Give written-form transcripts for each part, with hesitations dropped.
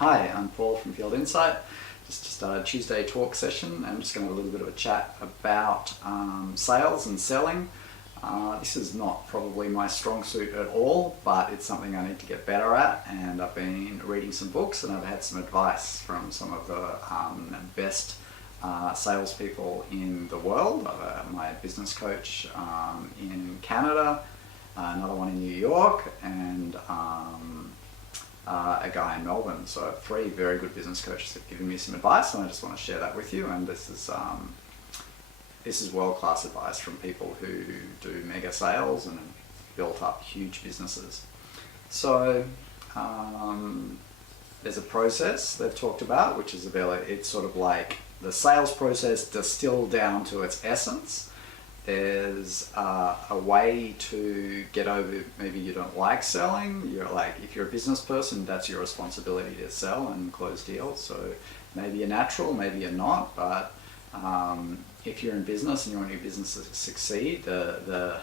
Hi, I'm Paul from Field Insight. Just a Tuesday talk session. I'm just going to have a little bit of a chat about sales and selling. This is not probably my strong suit at all, but it's something I need to get better at, and I've been reading some books and I've had some advice from some of the best salespeople in the world. My business coach in Canada, another one in New York, and a guy in Melbourne. So three very good business coaches have given me some advice, and I just want to share that with you. And this is world-class advice from people who do mega sales and have built up huge businesses. So there's a process they've talked about, which is it's sort of like the sales process distilled down to its essence. There's a way to get over, maybe you don't like selling. If you're a business person, that's your responsibility to sell and close deals. So maybe you're natural, maybe you're not, but if you're in business and you want your business to succeed, the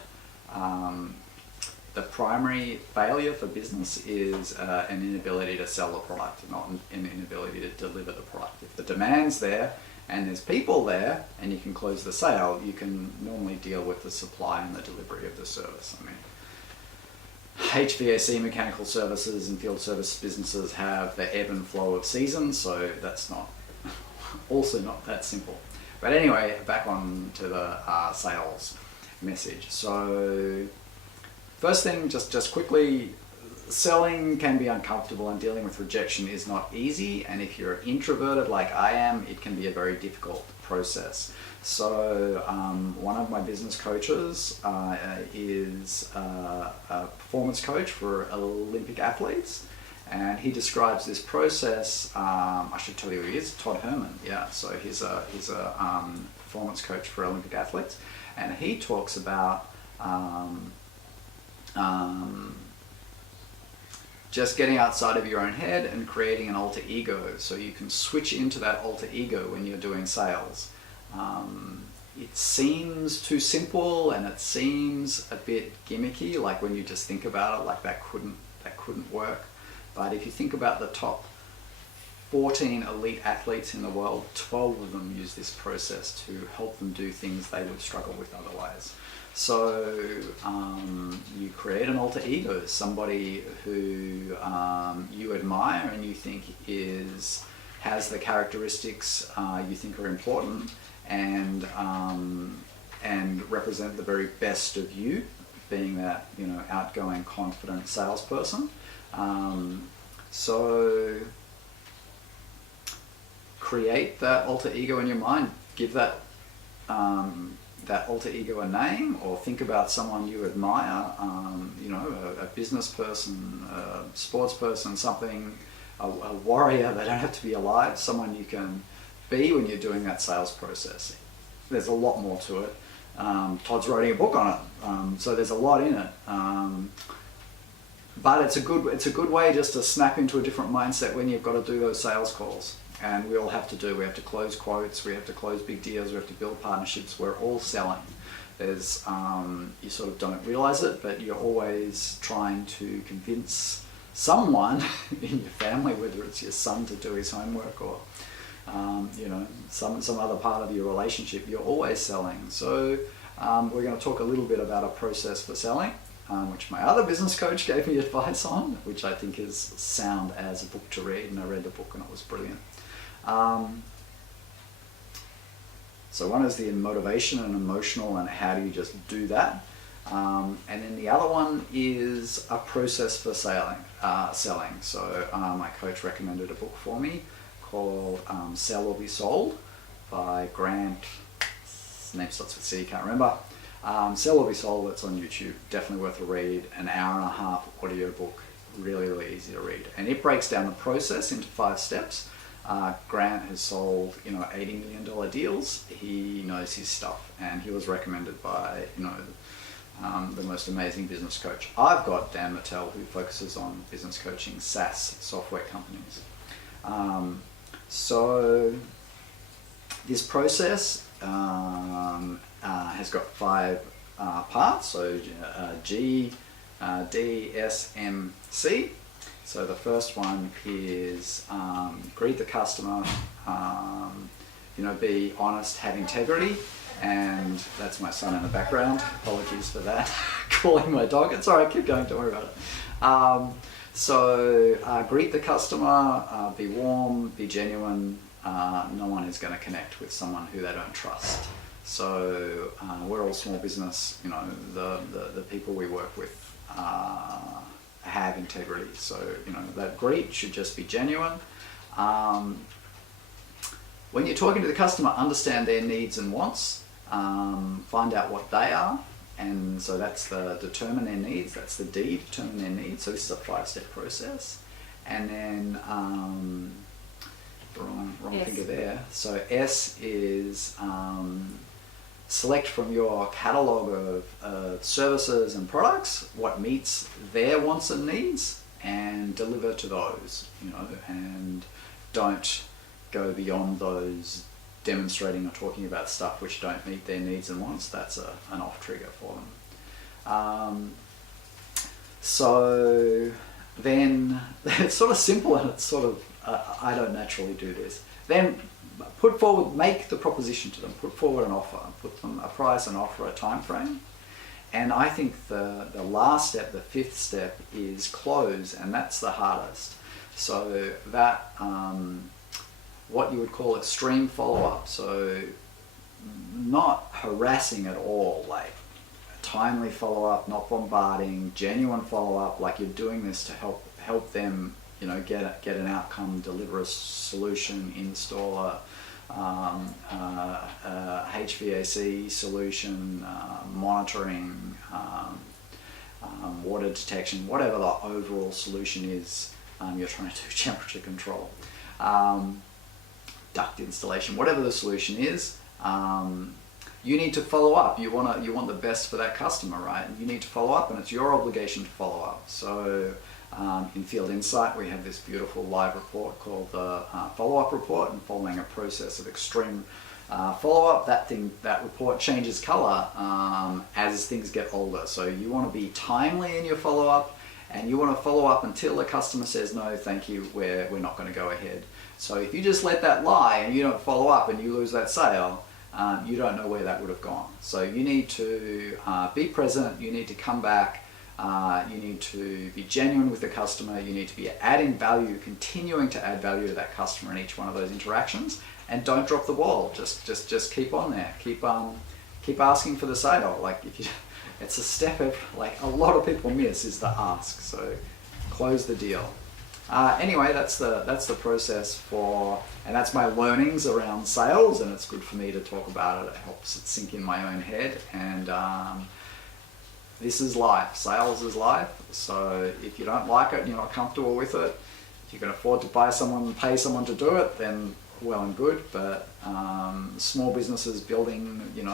primary failure for business is an inability to sell the product, not an inability to deliver the product. If the demand's there and there's people there and you can close the sale, you can normally deal with the supply and the delivery of the service. I mean, HVAC, mechanical services and field service businesses have the ebb and flow of seasons, so that's also not that simple. But anyway, back on to the sales message. So first thing, just quickly, selling can be uncomfortable and dealing with rejection is not easy. And if you're introverted like I am, it can be a very difficult process. So one of my business coaches is a performance coach for Olympic athletes. And he describes this process. I should tell you who he is, Todd Herman. Yeah, so he's a performance coach for Olympic athletes, and he talks about just getting outside of your own head and creating an alter ego, so you can switch into that alter ego when you're doing sales. It seems too simple and it seems a bit gimmicky, like when you just think about it, like that couldn't work. But if you think about the top 14 elite athletes in the world, 12 of them use this process to help them do things they would struggle with otherwise. So you create an alter ego, somebody who you admire and you think has the characteristics you think are important and represent the very best of you, being that outgoing, confident salesperson. So create that alter ego in your mind. Give that alter ego a name, or think about someone you admire, a business person, a sports person, a warrior. They don't have to be alive, someone you can be when you're doing that sales process. There's a lot more to it. Todd's writing a book on it, so there's a lot in it. But it's a good way just to snap into a different mindset when you've got to do those sales calls. And we all have to we have to close quotes, we have to close big deals, we have to build partnerships. We're all selling. There's you sort of don't realize it, but you're always trying to convince someone in your family, whether it's your son to do his homework or some other part of your relationship. You're always selling. So we're going to talk a little bit about a process for selling, which my other business coach gave me advice on, which I think is sound as a book to read, and I read the book and it was brilliant. So one is the motivation and emotional, and how do you just do that? And then the other one is a process for selling. So my coach recommended a book for me called Sell or Be Sold by Grant, his name starts with C, can't remember. Sell or Be Sold, it's on YouTube, definitely worth a read. An hour and a half audio book, really, really easy to read. And it breaks down the process into 5 steps. Grant has sold, $80 million deals. He knows his stuff, and he was recommended by, the most amazing business coach I've got, Dan Mattel, who focuses on business coaching SaaS software companies. So this process has got 5 parts. So G, D, S, M, C. So the first one is greet the customer, be honest, have integrity, and that's my son in the background. Apologies for that. Calling my dog. It's alright, keep going, don't worry about it. So greet the customer, be warm, be genuine. No one is going to connect with someone who they don't trust. So we're all small business, the people we work with have integrity. So, that greet should just be genuine. When you're talking to the customer, understand their needs and wants, find out what they are. And so that's the determine their needs, that's the D, determine their needs. So this is a 5-step process. And then, wrong finger there. So S is select from your catalogue of services and products what meets their wants and needs and deliver to those, and don't go beyond those demonstrating or talking about stuff which don't meet their needs and wants. That's an off trigger for them. So then it's sort of simple, and it's sort of, I don't naturally do this. Then make the proposition to them, put forward an offer, put them a price, an offer, a time frame. And I think the last step, the 5th step, is close, and that's the hardest. So that, what you would call extreme follow-up, so not harassing at all, like timely follow-up, not bombarding, genuine follow-up, like you're doing this to help them, get an outcome, deliver a solution, install a HVAC solution, monitoring, water detection, whatever the overall solution is. You're trying to do temperature control, duct installation, whatever the solution is. You need to follow up. You want the best for that customer, right? You need to follow up, and it's your obligation to follow up. So in Field Insight, we have this beautiful live report called the follow-up report, and following a process of extreme follow-up, that report changes color as things get older. So you want to be timely in your follow-up, and you want to follow up until the customer says, no, thank you, we're not going to go ahead. So if you just let that lie and you don't follow up and you lose that sale, you don't know where that would have gone. So you need to be present, you need to come back, you need to be genuine with the customer, you need to be adding value, continuing to add value to that customer in each one of those interactions, and don't drop the ball. Just keep on there. Keep asking for the sale. Like it's a step like a lot of people miss is the ask. So close the deal. Anyway, that's the process for, and that's my learnings around sales, and it's good for me to talk about it. It helps it sink in my own head, and this is life. Sales is life. So if you don't like it and you're not comfortable with it, if you can afford to pay someone to do it, then well and good. But small businesses building 10,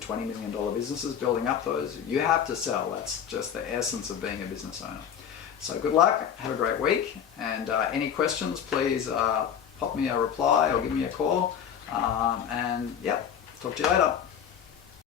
$20 million businesses, building up those, you have to sell. That's just the essence of being a business owner. So good luck, have a great week, and any questions, please pop me a reply or give me a call, and yeah, talk to you later.